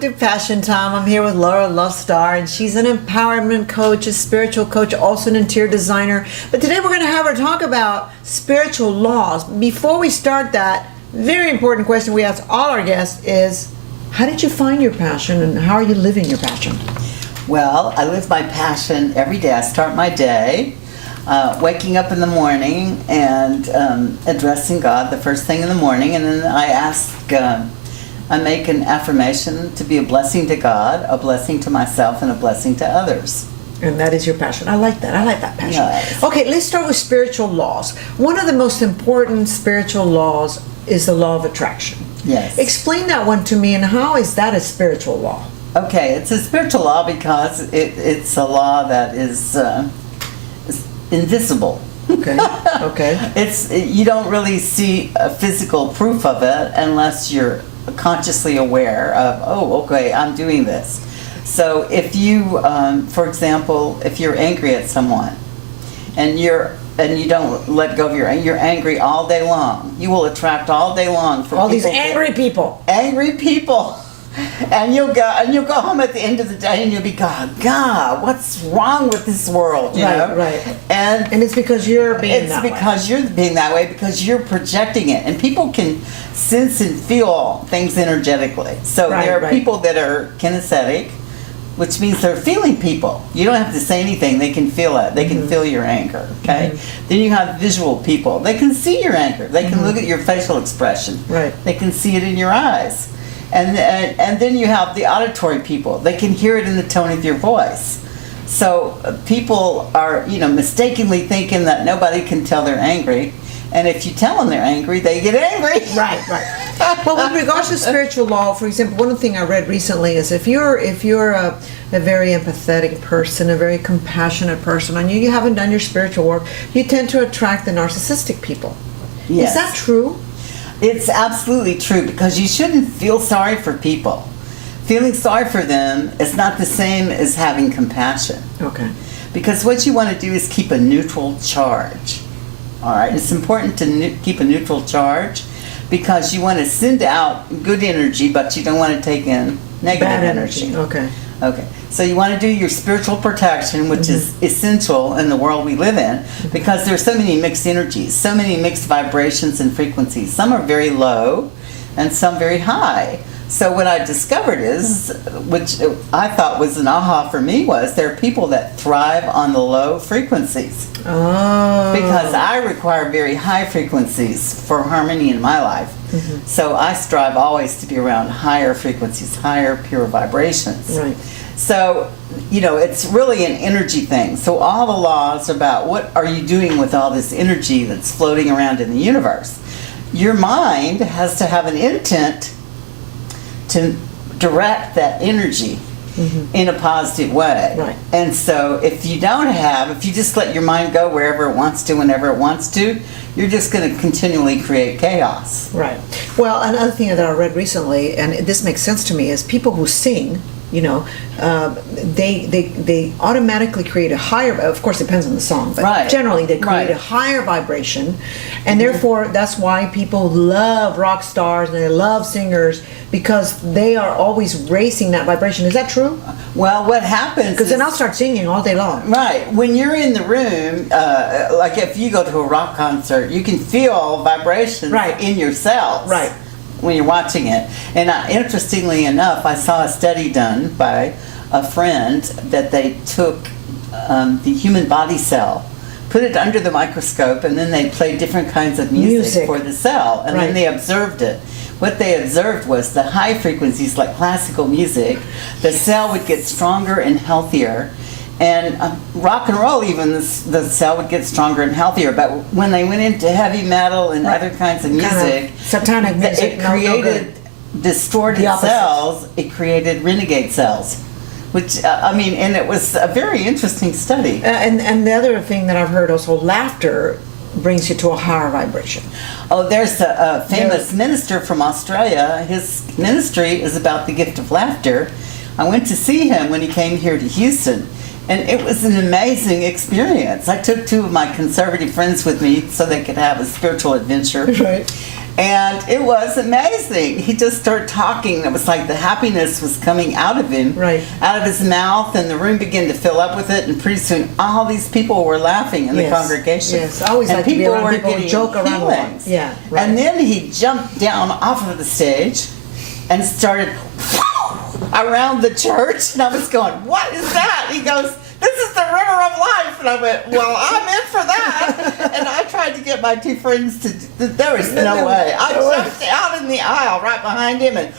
welcome to Passion Time. I'm here with Lura Lovestar, and she's an empowerment coach, a spiritual coach, also an interior designer. But today we're going to have her talk about spiritual laws. Before we start that, very important question we ask all our guests is, how did you find your passion and how are you living your passion? Well, I live my passion every day. I start my day waking up in the morning and addressing God the first thing in the morning, and then I make an affirmation to be a blessing to God, a blessing to myself, and a blessing to others. And that is your passion. I like that. I like that passion. Yes. Okay, let's start with spiritual laws. One of the most important spiritual laws is the law of attraction. Yes. Explain that one to me, and how is that a spiritual law? Okay, it's a spiritual law because it's a law that is invisible. Okay. Okay. You don't really see a physical proof of it unless you're consciously aware of, oh, okay, I'm doing this. So if you, for example, if you're angry at someone and you don't let go of you're angry all day long, you will attract all day long for all these angry people. Angry people. And you'll go home at the end of the day and you'll be God, what's wrong with this world? You know? Right. And it's because you're being that way. It's because you're being that way, because you're projecting it. And people can sense and feel things energetically. So there are people that are kinesthetic, which means they're feeling people. You don't have to say anything. They can feel it. They can feel your anger, okay? Then you have visual people. They can see your anger. They can look at your facial expression. Right. They can see it in your eyes. And then you have the auditory people. They can hear it in the tone of your voice. So people are, mistakenly thinking that nobody can tell they're angry. And if you tell them they're angry, they get angry. Right. Well, with regards to spiritual law, for example, one thing I read recently is if you're a very empathetic person, a very compassionate person, and you haven't done your spiritual work, you tend to attract the narcissistic people. Yes. Is that true? It's absolutely true, because you shouldn't feel sorry for people. Feeling sorry for them is not the same as having compassion. Okay. Because what you want to do is keep a neutral charge. All right? It's important to keep a neutral charge because you want to send out good energy, but you don't want to take in negative bad energy. Okay. So you want to do your spiritual protection, which is essential in the world we live in, because there's so many mixed energies, so many mixed vibrations and frequencies. Some are very low and some very high. So what I discovered is, which I thought was an aha for me, was there are people that thrive on the low frequencies. Oh. Because I require very high frequencies for harmony in my life. So I strive always to be around higher frequencies, higher pure vibrations. Right. So, it's really an energy thing. So all the laws about what are you doing with all this energy that's floating around in the universe. Your mind has to have an intent to direct that energy in a positive way. Right. And so if you just let your mind go wherever it wants to, whenever it wants to, you're just going to continually create chaos. Right. Well, another thing that I read recently, and this makes sense to me, is people who sing, they automatically create a higher, of course it depends on the song, but generally they create a higher vibration, and therefore that's why people love rock stars and they love singers, because they are always raising that vibration. Is that true? Well, what happens because then I'll start singing all day long. Right. When you're in the room, like if you go to a rock concert, you can feel vibrations in your cells. Right. When you're watching it. And interestingly enough, I saw a study done by a friend that they took the human body cell, put it under the microscope, and then they played different kinds of music for the cell, and then they observed it. What they observed was the high frequencies, like classical music, the cell would get stronger and healthier. And rock and roll, even the cell would get stronger and healthier. But when they went into heavy metal and other kinds of music, satanic music, it created distorted cells. It created renegade cells, which and it was a very interesting study. And the other thing that I've heard also, laughter brings you to a higher vibration. Oh, there's a famous minister from Australia. His ministry is about the gift of laughter. I went to see him when he came here to Houston. And it was an amazing experience. I took two of my conservative friends with me so they could have a spiritual adventure. Right. And it was amazing. He just started talking. It was like the happiness was coming out of him, out of his mouth, and the room began to fill up with it. And pretty soon, all these people were laughing in the congregation. Yes, I always like to be around people who joke around healings. Yeah, right. And then he jumped down off of the stage and started around the church. And I was going, "What is that?" He goes, "This is the river of life." And I went, "Well, I'm in for that." And I tried to get my two friends to, there was no way. I jumped out in the aisle right behind him and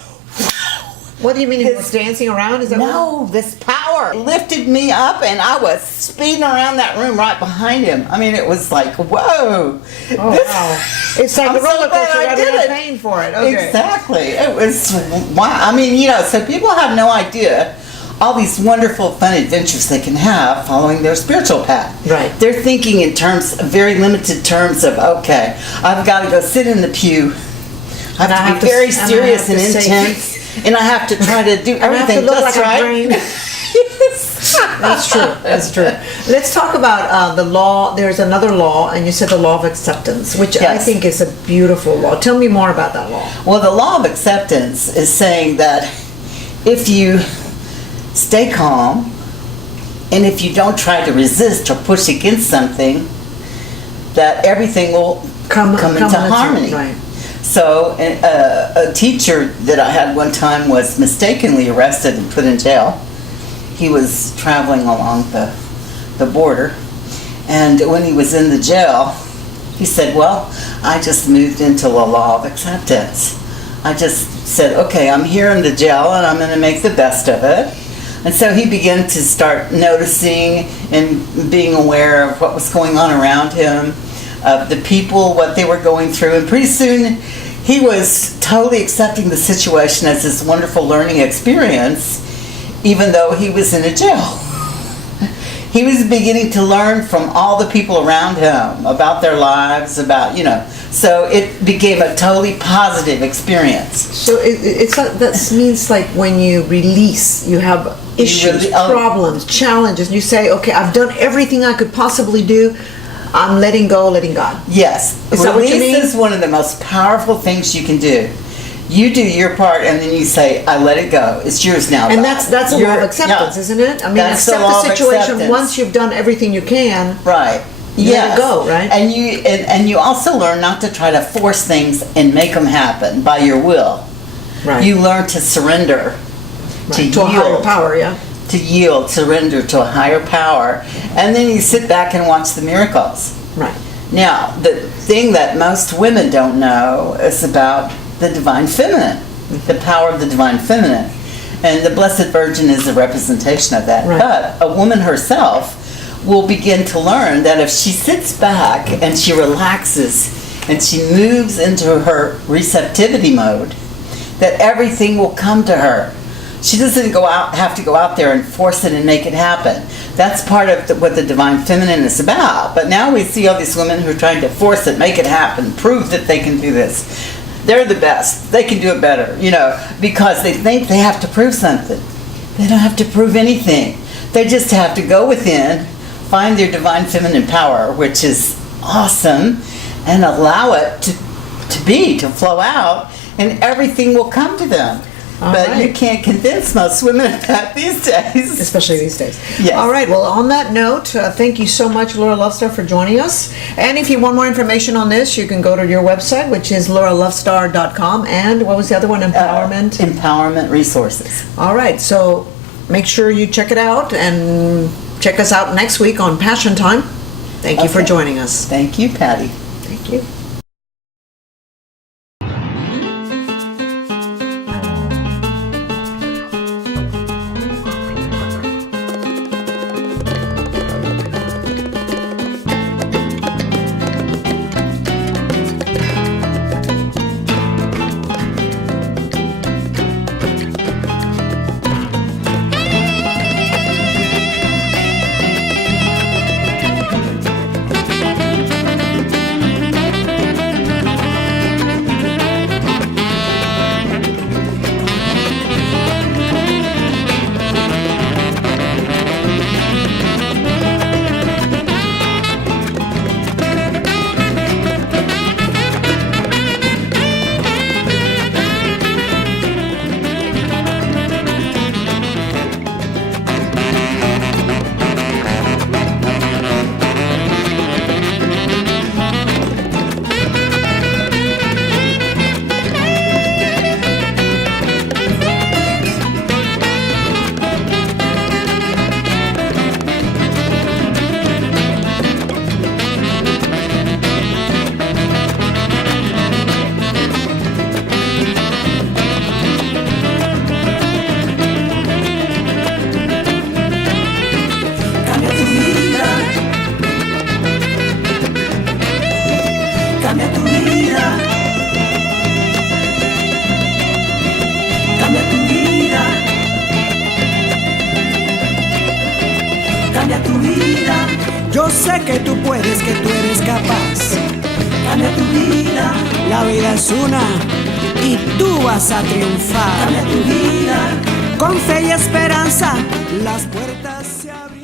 what do you mean he was dancing around? Is that no, this power lifted me up and I was speeding around that room right behind him. I mean, it was like, whoa. Oh, wow. It's like a roller coaster rather than paying for it. Okay. Exactly. It was, wow. I mean, you know, so people have no idea all these wonderful, fun adventures they can have following their spiritual path. Right. They're thinking in terms, very limited terms of, okay, I've got to go sit in the pew. I have to be very serious and intense. And I have to try to do everything just right. That's true. That's true. Let's talk about the law. There's another law, and you said the law of acceptance, which I think is a beautiful law. Tell me more about that law. Well, the law of acceptance is saying that if you stay calm, and if you don't try to resist or push against something, that everything will come into harmony. Right. So a teacher that I had one time was mistakenly arrested and put in jail. He was traveling along the border, and when he was in the jail, he said, "Well, I just moved into the law of acceptance. I just said, okay, I'm here in the jail and I'm going to make the best of it." And so he began to start noticing and being aware of what was going on around him, of the people, what they were going through. And pretty soon he was totally accepting the situation as this wonderful learning experience, even though he was in a jail. He was beginning to learn from all the people around him about their lives, about, you know, so it became a totally positive experience. So it's like, that means like when you release, you have issues, problems, challenges, and you say, okay, I've done everything I could possibly do. I'm letting go, letting God. Yes. Is that what you mean? Release is one of the most powerful things you can do. You do your part, and then you say, "I let it go. It's yours now." And that's a law of acceptance, isn't it? I mean, accept the situation once you've done everything you can. Right. Let it go, right? And you also learn not to try to force things and make them happen by your will. Right. You learn to surrender, to yield, a higher power. Yeah. To yield, surrender to a higher power, and then you sit back and watch the miracles. Right. Now, the thing that most women don't know is about the divine feminine, the power of the divine feminine. And the Blessed Virgin is a representation of that. Right. But a woman herself will begin to learn that if she sits back and she relaxes and she moves into her receptivity mode, that everything will come to her. She doesn't have to go out there and force it and make it happen. That's part of what the divine feminine is about. But now we see all these women who are trying to force it, make it happen, prove that they can do this. They're the best. They can do it better, you know, because they think they have to prove something. They don't have to prove anything. They just have to go within, find their divine feminine power, which is awesome, and allow it to flow out, and everything will come to them. But you can't convince most women of that these days. Especially these days. Yes. All right. Well, on that note, thank you so much, Lura Lovestar, for joining us. And if you want more information on this, you can go to your website, which is luralovestar.com. And what was the other one? Empowerment? Empowerment Resources. All right. So make sure you check it out and check us out next week on Passion Time. Thank you for joining us. Thank you, Patty. Thank you. Cambia tu vida. Yo sé que tú puedes, que tú eres capaz. Cambia tu vida. La vida es una y tú vas a triunfar. Cambia tu vida. Con fe y esperanza, las puertas se abren.